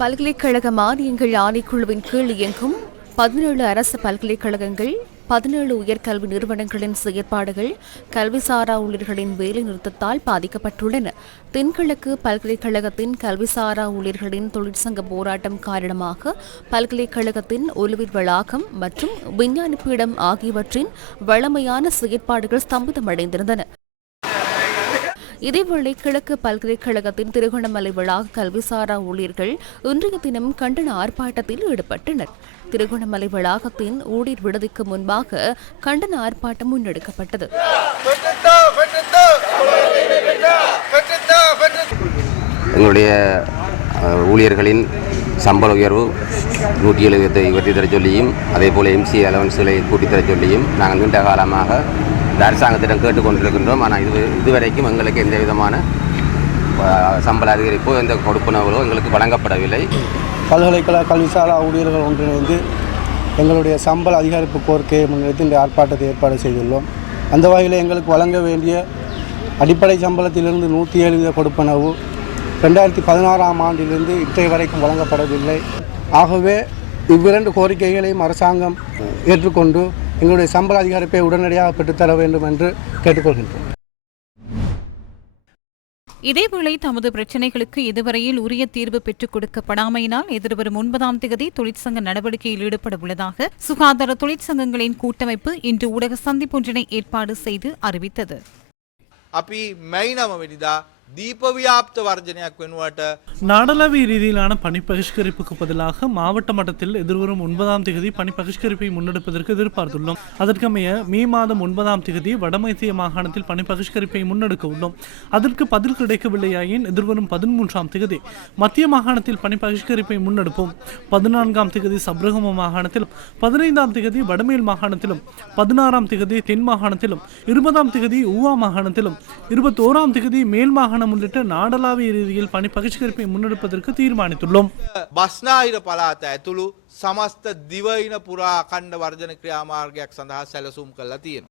பல்கலைக்கழக மானியங்கள் ஆணைக்குழுவின் கீழ் இயங்கும் பதினேழு அரசு பல்கலைக்கழகங்கள் பதினேழு உயர்கல்வி நிறுவனங்களின் செயற்பாடுகள் கல்விசாரா ஊழியர்களின் வேலை நிறுத்தத்தால் பாதிக்கப்பட்டுள்ளன. தென்கிழக்கு பல்கலைக்கழகத்தின் கல்விசாரா ஊழியர்களின் தொழிற்சங்க போராட்டம் காரணமாக பல்கலைக்கழகத்தின் ஒலிவிர் வளாகம் மற்றும் விஞ்ஞானிப்பீடம் பீடம் ஆகியவற்றின் வளமையான செயற்பாடுகள் ஸ்தம்பிதமடைந்திருந்தன. இதேவேளை கிழக்கு பல்கலைக்கழகத்தின் திருகோணமலை வளாக கல்விசாரா ஊழியர்கள் இன்றைய தினம் கண்டன ஆர்ப்பாட்டத்தில் ஈடுபட்டனர். திருகோணமலை வளாகத்தின் ஊழியர் விடுதிக்கு முன்பாக கண்டன ஆர்ப்பாட்டம் முன்னெடுக்கப்பட்டது. எங்களுடைய ஊழியர்களின் சம்பள உயர்வு நூற்றி எழுபத்தை உயர்த்தி தர சொல்லியும் அதே போல் எம்சி அலவன்ஸ்களை கூட்டித் தர சொல்லியும் நாங்கள் நீண்ட காலமாக இந்த அரசாங்கத்திடம் கேட்டுக்கொண்டிருக்கின்றோம். ஆனால் இது இதுவரைக்கும் எங்களுக்கு எந்த விதமான சம்பள அதிகரிப்போ எந்த கொடுப்பனவோ எங்களுக்கு வழங்கப்படவில்லை. பல்கலைக்கழக கல்விசாரா ஊழியர்கள் ஒன்றிணைந்து எங்களுடைய சம்பள அதிகரிப்பு கோரிக்கையை முன்னிறுத்தி இந்த ஆர்ப்பாட்டத்தை ஏற்பாடு செய்துள்ளோம். அந்த வகையில் எங்களுக்கு வழங்க வேண்டிய அடிப்படை சம்பளத்திலிருந்து நூற்றி ஏழு வீத கொடுப்பனவு ரெண்டாயிரத்தி பதினாறாம் ஆண்டிலிருந்து இன்றைய வரைக்கும் வழங்கப்படவில்லை. ஆகவே இவ்விரண்டு கோரிக்கைகளையும் அரசாங்கம் ஏற்றுக்கொண்டு எங்களுடைய சம்பள அதிகரிப்பை உடனடியாக பெற்றுத்தர வேண்டும் என்று கேட்டுக்கொள்கின்றோம். இதேவேளை தமது பிரச்சினைகளுக்கு இதுவரையில் உரிய தீர்வு பெற்றுக் கொடுக்கப்படாமையினால் எதிர்வரும் ஒன்பதாம் தேதி தொழிற்சங்க நடவடிக்கையில் ஈடுபட உள்ளதாக சுகாதார தொழிற்சங்கங்களின் கூட்டமைப்பு இன்று ஊடக சந்திப்பொன்றினை ஏற்பாடு செய்து அறிவித்தது. அப்படி மெயினாக தீபவியாப்த வர்ஜனையாக வென்வாட்ட நாடளாவிய ரீதியிலான பணி பகிஷ்கரிப்புக்கு பதிலாக மாவட்ட மட்டத்தில் எதிர்வரும் ஒன்பதாம் திகதி பணி பகிஷ்கரிப்பை முன்னெடுப்பதற்கு எதிர்பார்த்துள்ளோம் அதற்கமைய மே மாதம் ஒன்பதாம் திகதி வடமைத்திய மாகாணத்தில் பணி பகிஷ்கரிப்பை முன்னெடுக்க உள்ளோம் அதற்கு பதில் கிடைக்கவில்லையாயின் எதிர்வரும் பதிமூன்றாம் திகதி மத்திய மாகாணத்தில் பணி பகிஷ்கரிப்பை முன்னெடுப்போம் பதினான்காம் திகதி சப்ரகம மாகாணத்திலும் பதினைந்தாம் திகதி வடமேல் மாகாணத்திலும் பதினாறாம் திகதி தென் மாகாணத்திலும் இருபதாம் திகதி ஊவா மாகாணத்திலும் இருபத்தோராம் திகதி மேல் மாகாண மாகாணம் உள்ளிட்ட நாடளாவிய ரீதியில் பணி பகிஷ்கரிப்பை முன்னெடுப்பதற்கு தீர்மானித்துள்ளோம் බස්නාහිර පලාත ඇතුළු සමස්ත දිවයින පුරා කණ්ඩ වර්ජන ක්‍රියාමාර්ගයක් සඳහා සැලසුම් කල්ලා තියෙන.